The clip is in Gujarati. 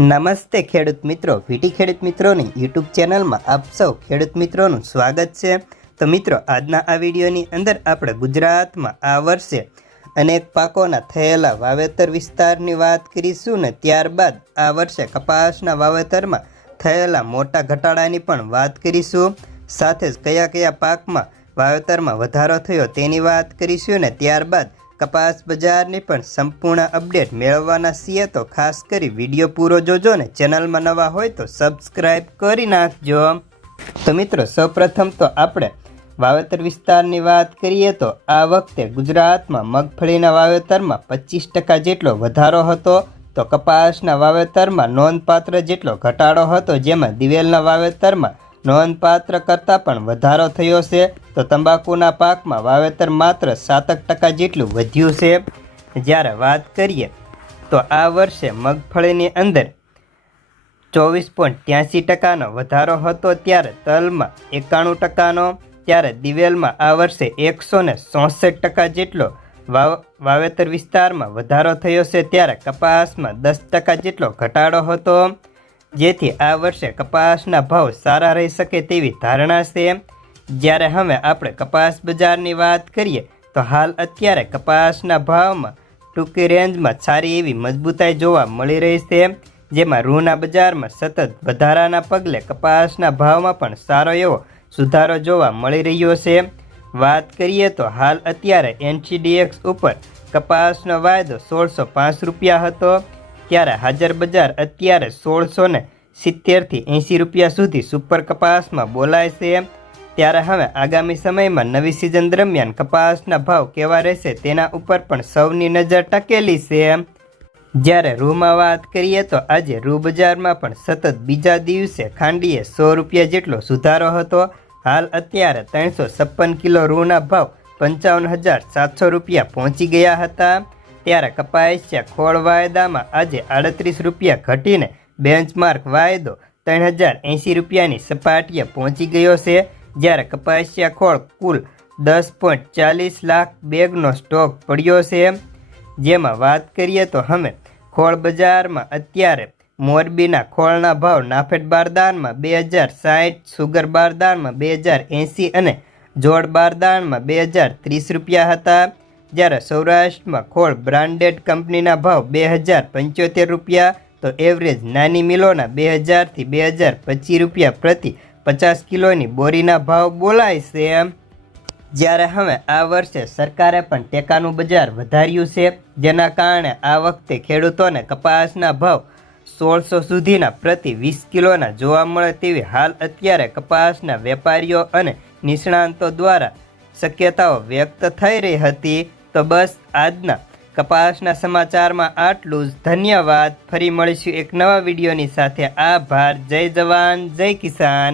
નમસ્તે ખેડૂત મિત્રો, વીટી ખેડૂત મિત્રોની યુટ્યુબ ચેનલમાં આપ સૌ ખેડૂત મિત્રોનું સ્વાગત છે. તો મિત્રો, આજના આ વિડીયોની અંદર આપણે ગુજરાતમાં આ વર્ષે અનેક પાકોના થયેલા વાવેતર વિસ્તારની વાત કરીશું ને ત્યારબાદ આ વર્ષે કપાસના વાવેતરમાં થયેલા મોટા ઘટાડાની પણ વાત કરીશું. સાથે જ કયા કયા પાકમાં વાવેતરમાં વધારો થયો તેની વાત કરીશું ને ત્યારબાદ કપાસ બજારની પણ સંપૂર્ણ અપડેટ મેળવવાના છીએ તો ખાસ કરી વીડિયો પૂરો જોજો ને ચેનલમાં નવા હોય તો સબસ્ક્રાઈબ કરી નાખજો. તો મિત્રો, સૌપ્રથમ તો આપણે વાવેતર વિસ્તારની વાત કરીએ તો આ વખતે ગુજરાતમાં મગફળીના વાવેતરમાં પચીસ ટકા જેટલો વધારો હતો. તો કપાસના વાવેતરમાં નોંધપાત્ર જેટલો ઘટાડો હતો, જેમાં દિવેલના વાવેતરમાં નોંધપાત્ર કરતાં પણ વધારો થયો છે, તો તંબાકુના પાકમાં વાવેતર માત્ર સાતક ટકા જેટલું વધ્યું છે. જ્યારે વાત કરીએ, તો આ વર્ષે મગફળીની અંદર ચોવીસ પોઈન્ટ ત્યાંસી ટકાનો વધારો હતો, ત્યારે તલમાં એકાણું ટકાનો, ત્યારે દિવેલમાં આ વર્ષે એકસો ને ચોસઠ ટકા જેટલો વાવ, વાવેતર વિસ્તારમાં વધારો થયો છે, ત્યારે કપાસમાં દસ ટકા જેટલો ઘટાડો હતો. જેથી આ વર્ષે કપાસના ભાવ સારા રહી શકે તેવી ધારણા છે. જ્યારે હવે આપણે કપાસ બજારની વાત કરીએ, તો હાલ અત્યારે કપાસના ભાવમાં ટૂંકી રેન્જમાં સારી એવી મજબૂતાઈ જોવા મળી રહી છે. જેમાં રૂના બજારમાં સતત વધારાના પગલે કપાસના ભાવમાં પણ સારો એવો સુધારો જોવા મળી રહ્યો છે. વાત કરીએ તો હાલ અત્યારે એનસીડીએક્સ ઉપર કપાસનો વાયદો સોળસો પાંચ રૂપિયા હતો. ત્યારે હાજર બજાર અત્યારે સોળસો ને સિત્તેરથી એંસી રૂપિયા સુધી સુપર કપાસમાં બોલાય છે. ત્યારે હવે આગામી સમયમાં નવી સિઝન દરમિયાન કપાસના ભાવ કેવા રહેશે તેના ઉપર પણ સૌની નજર ટકેલી છે. જ્યારે રૂમાં વાત કરીએ તો આજે રૂ બજારમાં પણ સતત બીજા દિવસે ખાંડીએ સો રૂપિયા જેટલો સુધારો હતો. હાલ અત્યારે ત્રણસો છપ્પન કિલો રૂના ભાવ પંચાવન હજાર સાતસો રૂપિયા પહોંચી ગયા હતા. ત્યારે કપાસિયા ખોળ વાયદામાં આજે આડત્રીસ રૂપિયા ઘટીને બેન્ચમાર્ક વાયદો ત્રણ હજાર એંસી રૂપિયાની સપાટીએ પહોંચી ગયો છે. જ્યારે કપાસિયા ખોળ કુલ દસ પોઈન્ટ ચાલીસ લાખ બેગનો સ્ટોક પડ્યો છે. જેમાં વાત કરીએ તો હવે ખોળ બજારમાં અત્યારે મોરબીના ખોળના ભાવ નાફેડ બારદાનમાં બે હજાર સાઠ સુગર બારદાનમાં બે હજાર એંસી અને જોડ બારદાનમાં બે હજાર ત્રીસ રૂપિયા હતા. જ્યારે સૌરાષ્ટ્રમાં ખોળ બ્રાન્ડેડ કંપનીના ભાવ બે હજાર પંચોતેર રૂપિયા, તો એવરેજ નાની મિલોના બે હજારથી બે હજાર પચીસ રૂપિયા પ્રતિ પચાસ કિલોની બોરીના ભાવ બોલાય છે. એમ જ્યારે હવે આ વર્ષે સરકારે પણ ટેકાનું બજાર વધાર્યું છે, જેના કારણે આ વખતે ખેડૂતોને કપાસના ભાવ સોળસો સુધીના પ્રતિ વીસ કિલોના જોવા મળે તેવી હાલ અત્યારે કપાસના વેપારીઓ અને નિષ્ણાંતો દ્વારા શક્યતાઓ વ્યક્ત થઈ રહી હતી. તો બસ આજના કપાસના સમાચારમાં આટલું જ. ધન્યવાદ. ફરી મળીશું એક નવા વિડીયોની સાથે. આભાર. જય જવાન. જય કિસાન.